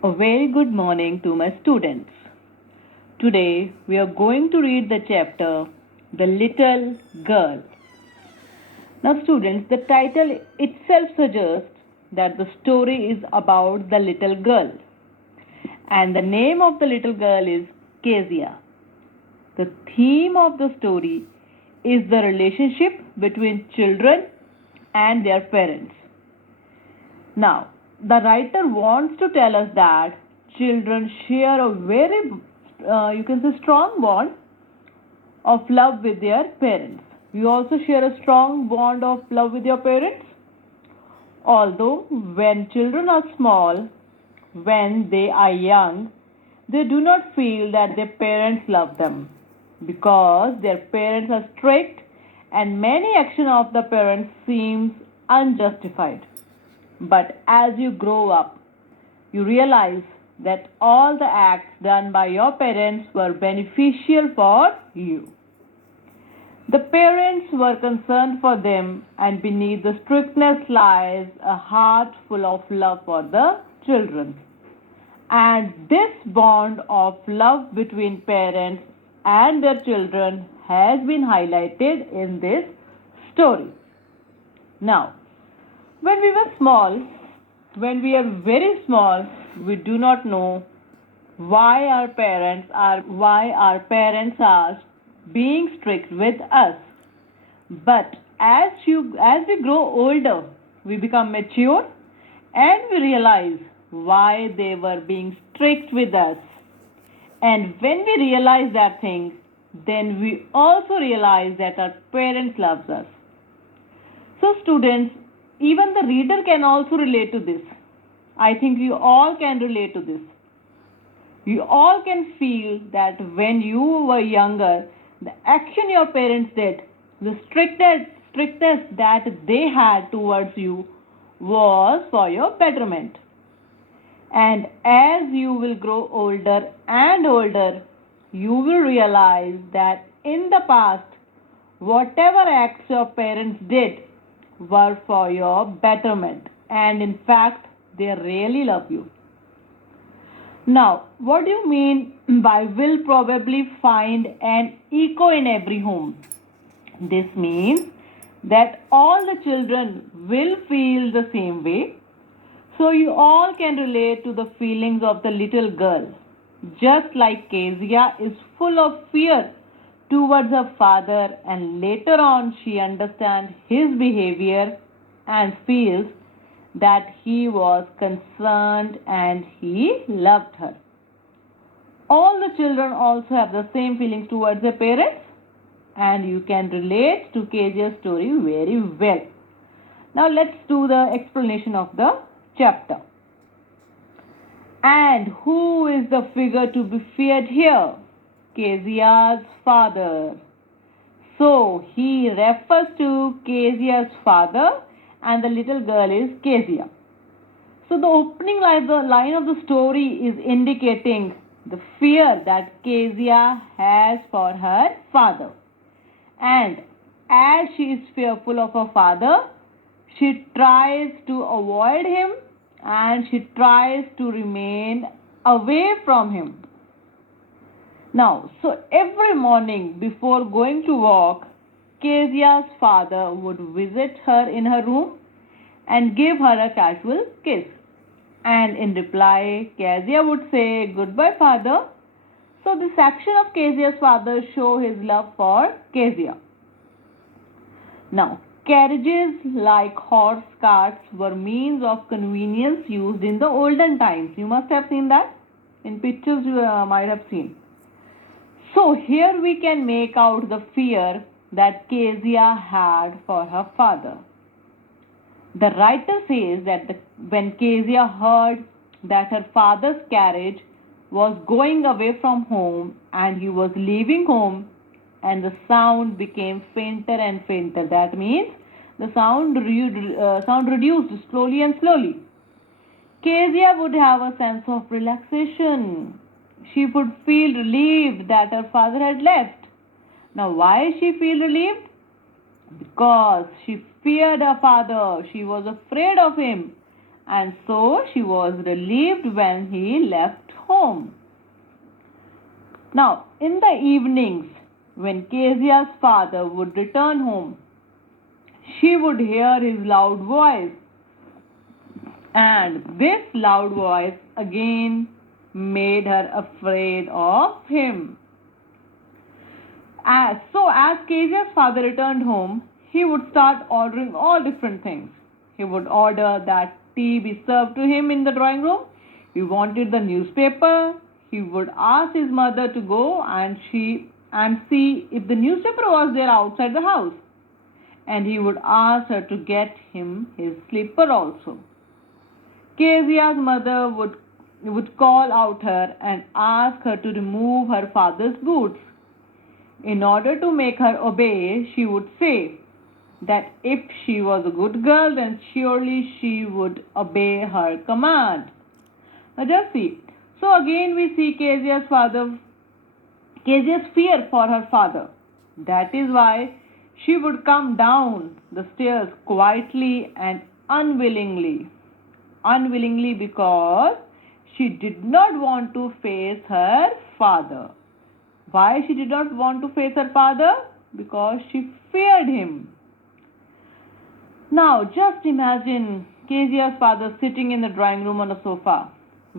A very good morning to my students. Today we are going to read the chapter The Little Girl. Now, students, the title itself suggests that the story is about the little girl, and the name of the little girl is Kezia. The theme of the story is the relationship between children and their parents. Now, the writer wants to tell us that children share a very, you can say, strong bond of love with their parents. You also share a strong bond of love with your parents. Although, when children are small, when they are young, they do not feel that their parents love them because their parents are strict and many action of the parents seems unjustified. But as you grow up, you realize that all the acts done by your parents were beneficial for you. The parents were concerned for them, and beneath the strictness lies a heart full of love for the children. And this bond of love between parents and their children has been highlighted in this story. Now, when we were small, when we are very small, we do not know why our parents are being strict with us. But as we grow older, we become mature and we realize why they were being strict with us. And when we realize that thing, then we also realize that our parents loves us. So students, even the reader can also relate to this. I think you all can relate to this. You all can feel that when you were younger, the action your parents did, the strictness that they had towards you was for your betterment. And as you will grow older and older, you will realize that in the past, whatever acts your parents did were for your betterment, and in fact, they really love you. Now, what do you mean by will probably find an echo in every home? This means that all the children will feel the same way. So you all can relate to the feelings of the little girl. Just like Kezia is full of fear towards her father, and later on she understands his behavior and feels that he was concerned and he loved her. All the children also have the same feelings towards their parents, and you can relate to Kezia's story very well. Now let's do the explanation of the chapter. And who is the figure to be feared here? Kezia's father. So he refers to Kezia's father, and the little girl is Kezia. So the opening line of the story is indicating the fear that Kezia has for her father. And as she is fearful of her father, she tries to avoid him and she tries to remain away from him. Now, so every morning before going to work, Kezia's father would visit her in her room and give her a casual kiss. And in reply, Kezia would say, "Goodbye, father." So this action of Kezia's father show his love for Kezia. Now, carriages like horse carts were means of convenience used in the olden times. You must have seen that in pictures. You might have seen. So here we can make out the fear that Kezia had for her father. The writer says that when Kezia heard that her father's carriage was going away from home and he was leaving home, and the sound became fainter and fainter. That means the sound reduced slowly and slowly. Kezia would have a sense of relaxation. She would feel relieved that her father had left. Now, why she feel relieved? Because she feared her father. She was afraid of him. and so she was relieved when he left home. Now, in the evenings, when Kezia's father would return home, she would hear his loud voice, and this loud voice again made her afraid of him. As Kezia's father returned home, he would start ordering all different things. He would order that tea be served to him in the drawing room. He wanted the newspaper. He would ask his mother to go and see if the newspaper was there outside the house. And he would ask her to get him his slipper also. Kezia's mother would call out her and ask her to remove her father's boots. In order to make her obey, she would say that if she was a good girl, then surely she would obey her command. Now just see. So again we see Kezia's fear for her father. That is why she would come down the stairs quietly and unwillingly. Unwillingly because she did not want to face her father. Why she did not want to face her father? Because she feared him. Now just imagine Kezia's father sitting in the drawing room on a sofa,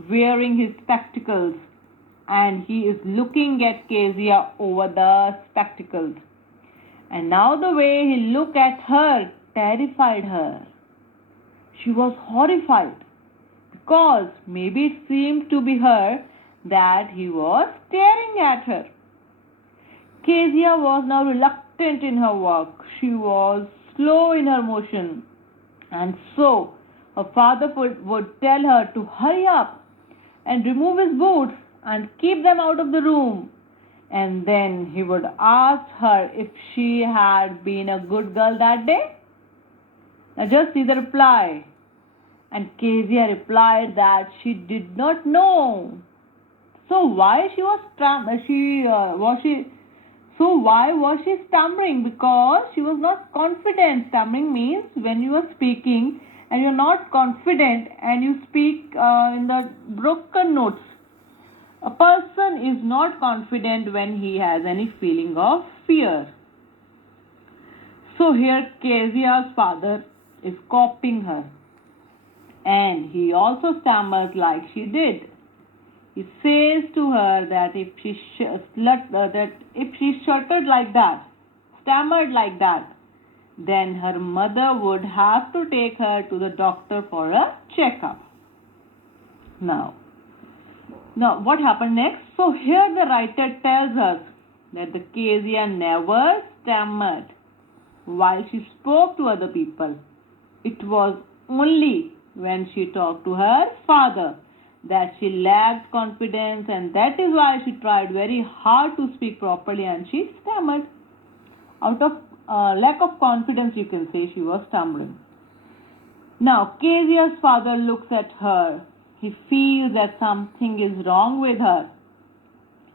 wearing his spectacles, and he is looking at Kezia over the spectacles. And now the way he looked at her terrified her. She was horrified because maybe it seemed to be her that he was staring at her. Kezia was now reluctant in her work. She was slow in her motion. And so her father would tell her to hurry up and remove his boots and keep them out of the room. And then he would ask her if she had been a good girl that day. Now just see the reply. And Kezia replied that she did not know. So why was she stammering? Because she was not confident. Stammering means when you are speaking and you are not confident and you speak in the broken notes. A person is not confident when he has any feeling of fear. So here Kezia's father is copying her. And he also stammers like she did. He says to her that if she stuttered like that, stammered like that, then her mother would have to take her to the doctor for a checkup. Now what happened next? So here the writer tells us that the Kezia never stammered while she spoke to other people. It was only when she talked to her father that she lacked confidence, and that is why she tried very hard to speak properly and she stammered. Out of lack of confidence, you can say she was stammering. Now Kezia's father looks at her. He feels that something is wrong with her,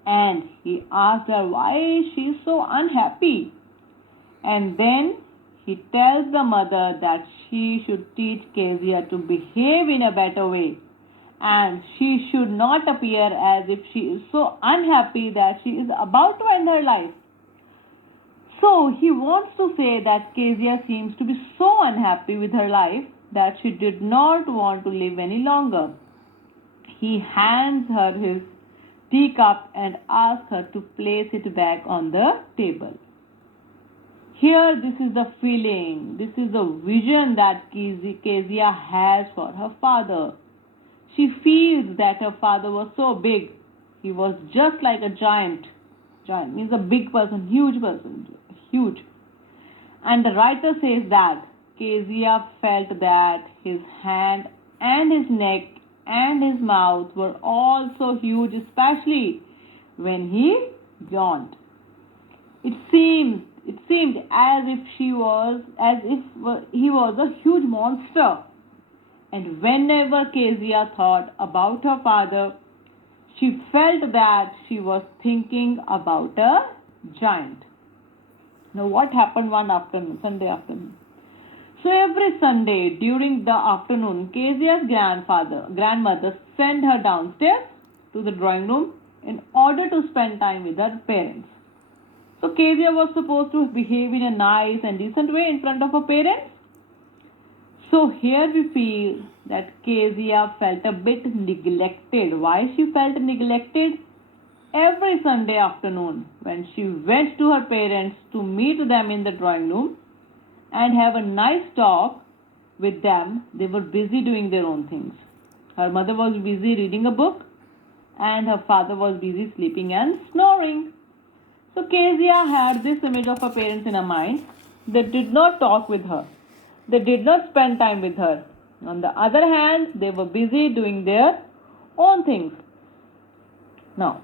and he asks her why she is so unhappy. And then he tells the mother that she should teach Kezia to behave in a better way, and she should not appear as if she is so unhappy that she is about to end her life. So he wants to say that Kezia seems to be so unhappy with her life that she did not want to live any longer. He hands her his teacup and asks her to place it back on the table. Here, this is the feeling, this is the vision that Kezia has for her father. She feels that her father was so big. He was just like a giant. Giant means a big person, huge person, huge. And the writer says that Kezia felt that his hand and his neck and his mouth were also huge, especially when he yawned. It seemed as if he was a huge monster. And whenever Kezia thought about her father, she felt that she was thinking about a giant. Now what happened one afternoon, Sunday afternoon? So every Sunday during the afternoon, Kezia's grandmother sent her downstairs to the drawing room in order to spend time with her parents. So Kezia was supposed to behave in a nice and decent way in front of her parents. So here we feel that Kezia felt a bit neglected. Why she felt neglected? Every Sunday afternoon when she went to her parents to meet them in the drawing room and have a nice talk with them, they were busy doing their own things. Her mother was busy reading a book and her father was busy sleeping and snoring. So Kezia had this image of her parents in her mind. They did not talk with her. They did not spend time with her. On the other hand, they were busy doing their own things. Now,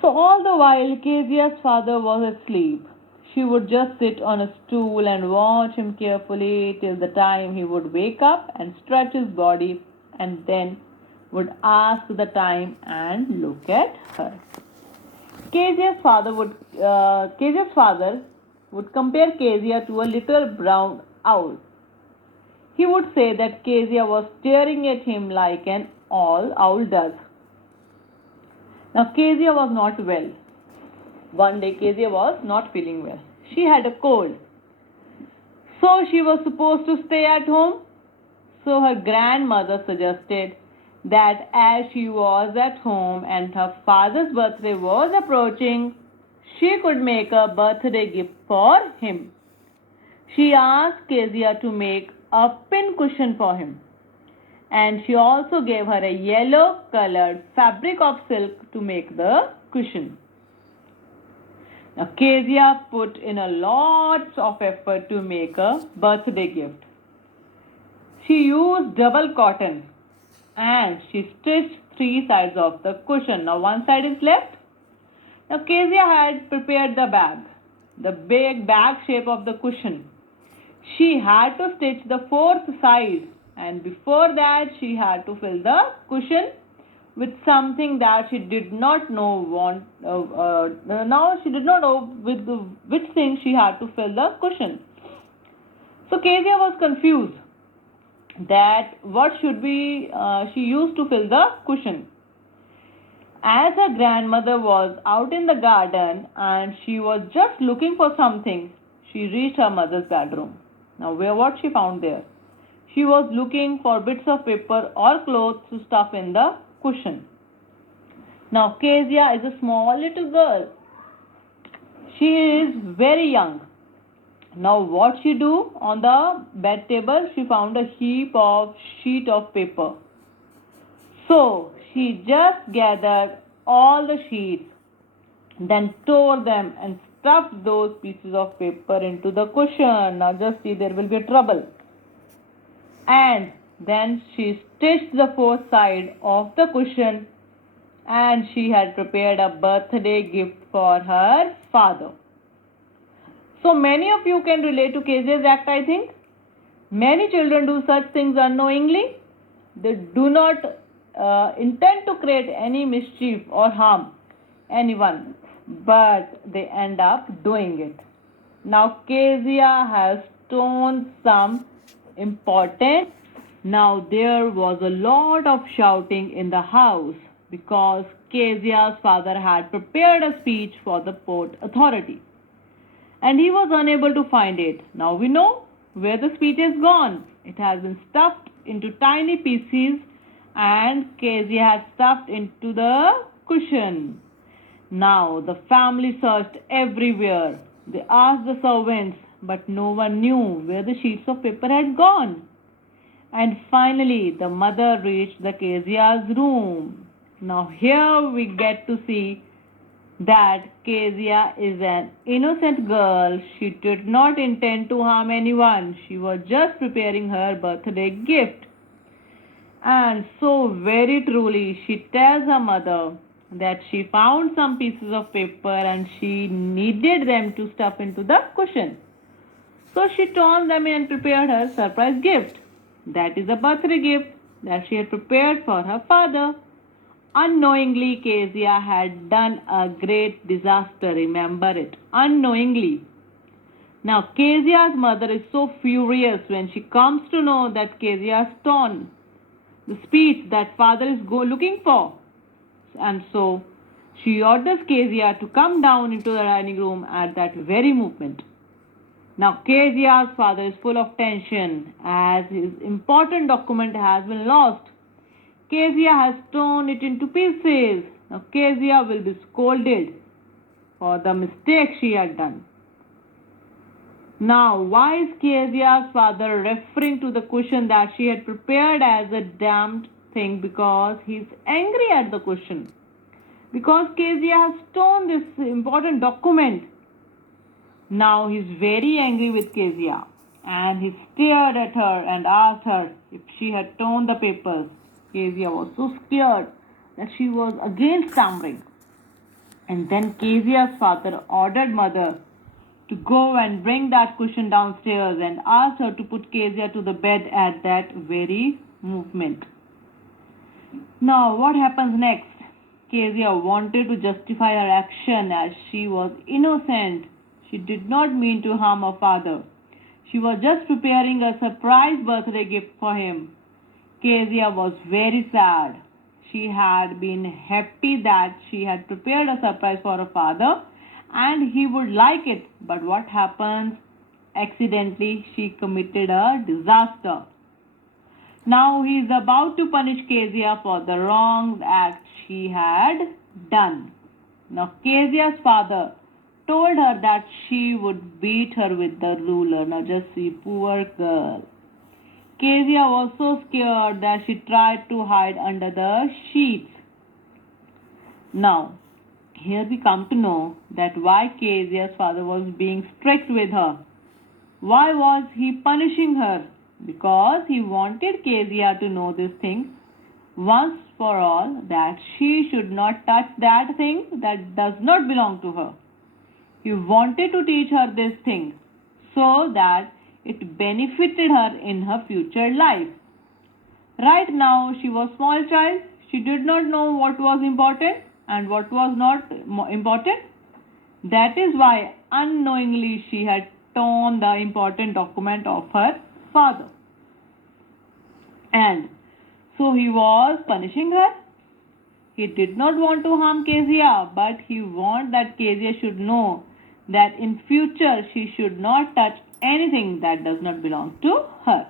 so all the while Kezia's father was asleep. She would just sit on a stool and watch him carefully till the time he would wake up and stretch his body and then would ask the time and look at her. Kezia's father would compare Kezia to a little brown owl. He would say that Kezia was staring at him like an owl does. Now Kezia was not well. One day Kezia was not feeling well. She had a cold. So she was supposed to stay at home. So her grandmother suggested that as she was at home and her father's birthday was approaching, she could make a birthday gift for him. She asked Kezia to make a pin cushion for him. And she also gave her a yellow colored fabric of silk to make the cushion. Now Kezia put in a lot of effort to make a birthday gift. She used double cotton and she stitched three sides of the cushion. Now one side is left. Now Kezia had prepared the big bag shape of the cushion. She had to stitch the fourth side, and before that she had to fill the cushion with something that she did not know now she did not know with which thing she had to fill the cushion. So Kezia was confused that what should be she used to fill the cushion. As her grandmother was out in the garden and she was just looking for something, she reached her mother's bedroom. Now what she found there? She was looking for bits of paper or cloth to stuff in the cushion. Now Kezia is a small little girl. She is very young. Now what she do? On the bed table she found a sheet of paper. So she just gathered all the sheets, then tore them and stuffed those pieces of paper into the cushion. Now just see, there will be a trouble. And then she stitched the fourth side of the cushion and she had prepared a birthday gift for her father. So many of you can relate to Kezia's act, I think. Many children do such things unknowingly. They do not intend to create any mischief or harm anyone, but they end up doing it. Now Kezia has torn some important. Now there was a lot of shouting in the house because Kezia's father had prepared a speech for the Port Authority and he was unable to find it. Now we know where the speech is gone. It has been stuffed into tiny pieces and Kezia has stuffed into the cushion. Now the family searched everywhere. They asked the servants, but no one knew where the sheets of paper had gone. And finally the mother reached the Kezia's room. Now here we get to see that Kezia is an innocent girl. She did not intend to harm anyone. She was just preparing her birthday gift. And so very truly she tells her mother that she found some pieces of paper and she needed them to stuff into the cushion. So she torn them and prepared her surprise gift. That is a birthday gift that she had prepared for her father. Unknowingly, Kezia had done a great disaster. Remember it. Unknowingly. Now, Kezia's mother is so furious when she comes to know that Kezia has torn the speech that father is looking for. And so she orders Kezia to come down into the dining room at that very moment. Now, Kezia's father is full of tension as his important document has been lost. Kezia has torn it into pieces. Now, Kezia will be scolded for the mistake she had done. Now, why is Kezia's father referring to the question that she had prepared as a damned thing? Because he's angry at the question. Because Kezia has torn this important document. Now he's very angry with Kezia, and he stared at her and asked her if she had torn the papers. Kezia was so scared that she was again stammering. And then Kezia's father ordered mother to go and bring that cushion downstairs and asked her to put Kezia to the bed at that very movement. Now, what happens next? Kezia wanted to justify her action as she was innocent. She did not mean to harm her father. She was just preparing a surprise birthday gift for him. Kezia was very sad. She had been happy that she had prepared a surprise for her father and he would like it. But what happens? Accidentally, she committed a disaster. Now he is about to punish Kezia for the wrong act she had done. Now Kezia's father told her that she would beat her with the ruler. Now just see, poor girl. Kezia was so scared that she tried to hide under the sheets. Now, here we come to know that why Kezia's father was being strict with her. Why was he punishing her? Because he wanted Kezia to know this thing once for all, that she should not touch that thing that does not belong to her. He wanted to teach her this thing so that it benefited her in her future life. Right now, she was a small child. She did not know what was important and what was not important. That is why unknowingly she had torn the important document of her father. And so he was punishing her. He did not want to harm Kezia, but he wanted that Kezia should know that in future she should not touch anything that does not belong to her.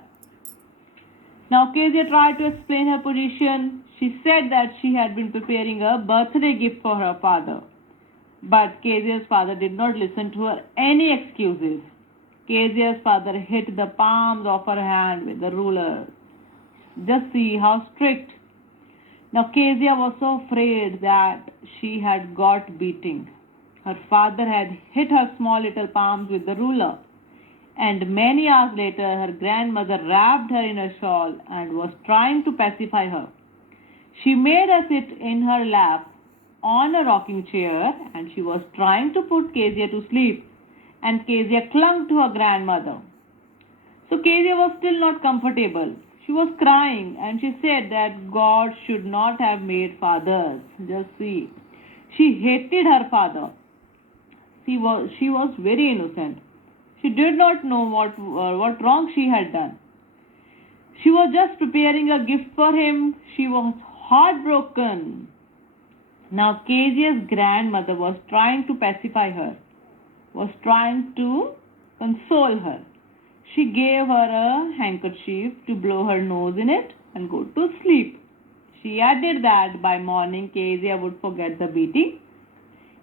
Now Kezia tried to explain her position. She said that she had been preparing a birthday gift for her father. But Kezia's father did not listen to her any excuses. Kezia's father hit the palms of her hand with the ruler. Just see how strict. Now Kezia was so afraid that she had got beating. Her father had hit her small little palms with the ruler. And many hours later, her grandmother wrapped her in a shawl and was trying to pacify her. She made her sit in her lap on a rocking chair and she was trying to put Kezia to sleep. And Kezia clung to her grandmother. So Kezia was still not comfortable. She was crying and she said that God should not have made fathers. Just see. She hated her father. She was very innocent. She did not know what wrong she had done. She was just preparing a gift for him. She was heartbroken. Now Kezia's grandmother was trying to pacify her, was trying to console her. She gave her a handkerchief to blow her nose in it and go to sleep. She added that by morning Kezia would forget the beating.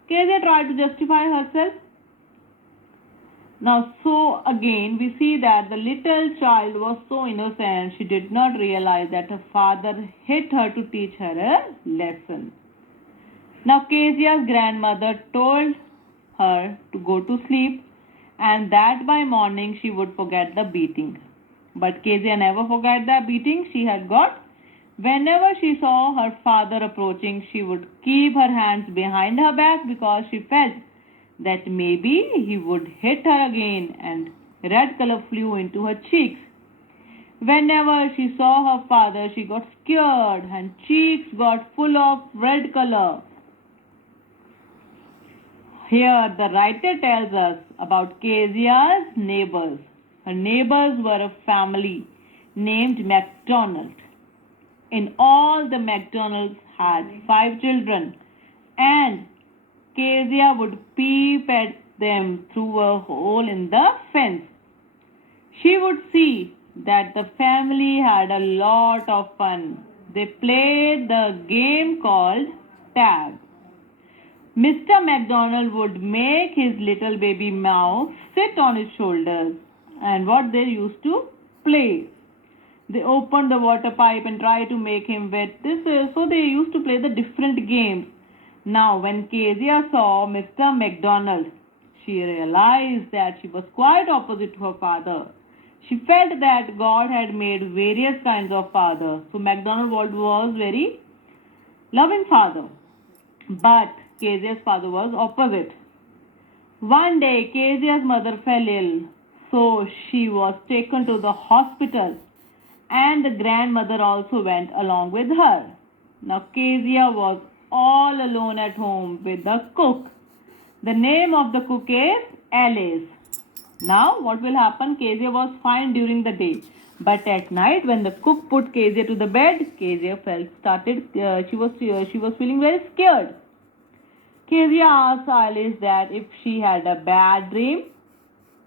Kezia tried to justify herself. Now, so again, we see that the little child was so innocent, she did not realize that her father hit her to teach her a lesson. Now, Kezia's grandmother told her to go to sleep and that by morning she would forget the beating. But Kezia never forgot the beating she had got. Whenever she saw her father approaching, she would keep her hands behind her back because she felt that maybe he would hit her again, and red color flew into her cheeks. Whenever she saw her father, she got scared and cheeks got full of red color. Here, the writer tells us about Kezia's neighbors. Her neighbors were a family named MacDonald. In all, the MacDonalds had 5 children, and Kezia would peep at them through a hole in the fence. She would see that the family had a lot of fun. They played the game called tag. Mr. MacDonald would make his little baby mouse sit on his shoulders, and what they used to play. They opened the water pipe and tried to make him wet. So they used to play the different games. Now, when Kezia saw Mr. MacDonald, she realized that she was quite opposite to her father. She felt that God had made various kinds of fathers. So MacDonald was very loving father. But Kezia's father was opposite. One day, Kezia's mother fell ill, so she was taken to the hospital, and the grandmother also went along with her. Now, Kezia was all alone at home with the cook. The name of the cook is Alice. Now, what will happen? Kezia was fine during the day, but at night, when the cook put Kezia to the bed, Kezia she was feeling very scared. Kezia asked Alice that if she had a bad dream,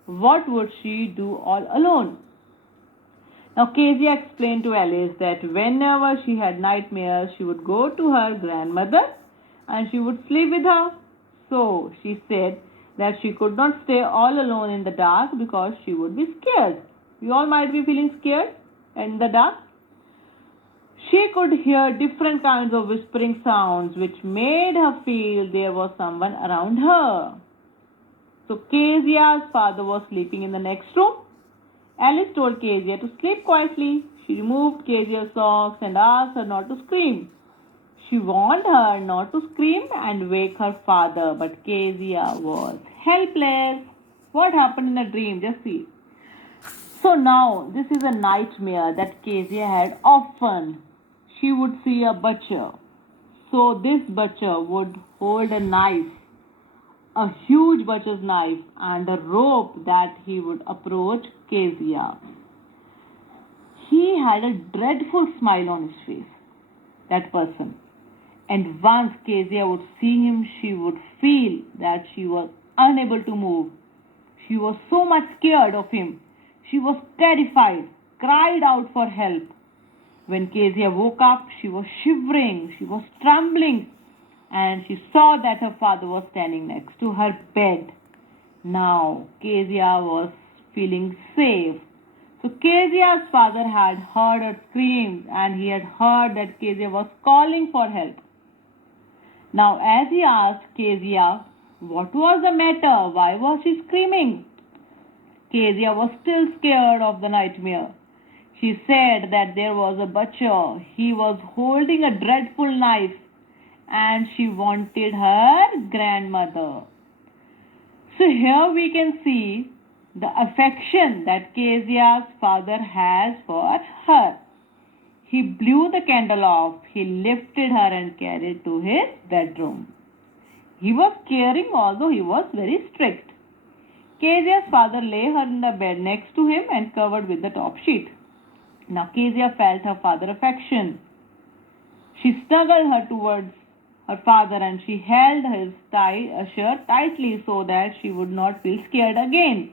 what would she do all alone? Now Kezia explained to Alice that whenever she had nightmares, she would go to her grandmother and she would sleep with her. So she said that she could not stay all alone in the dark because she would be scared. You all might be feeling scared in the dark. She could hear different kinds of whispering sounds which made her feel there was someone around her. So Kezia's father was sleeping in the next room. Alice told Kezia to sleep quietly. She removed Kezia's socks and asked her not to scream. She warned her not to scream and wake her father, but Kezia was helpless. What happened in the dream? Just see. So now this is a nightmare that Kezia had often. She would see a butcher. So this butcher would hold a knife, a huge butcher's knife, and a rope that he would approach Kezia. He had a dreadful smile on his face, that person. And once Kezia would see him, she would feel that she was unable to move. She was so much scared of him. She was terrified, cried out for help. When Kezia woke up, she was shivering, she was trembling, and she saw that her father was standing next to her bed. Now, Kezia was feeling safe. So, Kezia's father had heard her screams and he had heard that Kezia was calling for help. Now, as he asked Kezia, what was the matter? Why was she screaming? Kezia was still scared of the nightmare. She said that there was a butcher. He was holding a dreadful knife and she wanted her grandmother. So here we can see the affection that Kezia's father has for her. He blew the candle off. He lifted her and carried to his bedroom. He was caring although he was very strict. Kezia's father lay her in the bed next to him and covered with the top sheet. Now Kezia felt her father's affection. She snuggled her towards her father and she held his shirt tightly so that she would not feel scared again.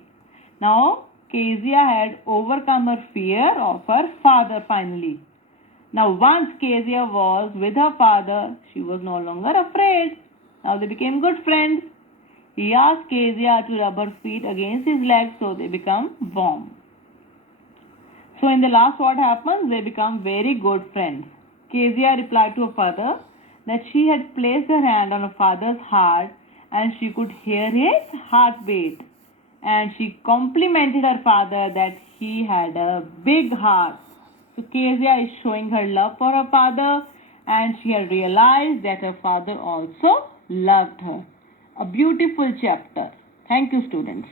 Now Kezia had overcome her fear of her father finally. Now once Kezia was with her father, she was no longer afraid. Now they became good friends. He asked Kezia to rub her feet against his legs so they become warm. So in the last what happens? They become very good friends. Kezia replied to her father that she had placed her hand on her father's heart and she could hear his heartbeat. And she complimented her father that he had a big heart. So Kezia is showing her love for her father and she had realized that her father also loved her. A beautiful chapter. Thank you, students.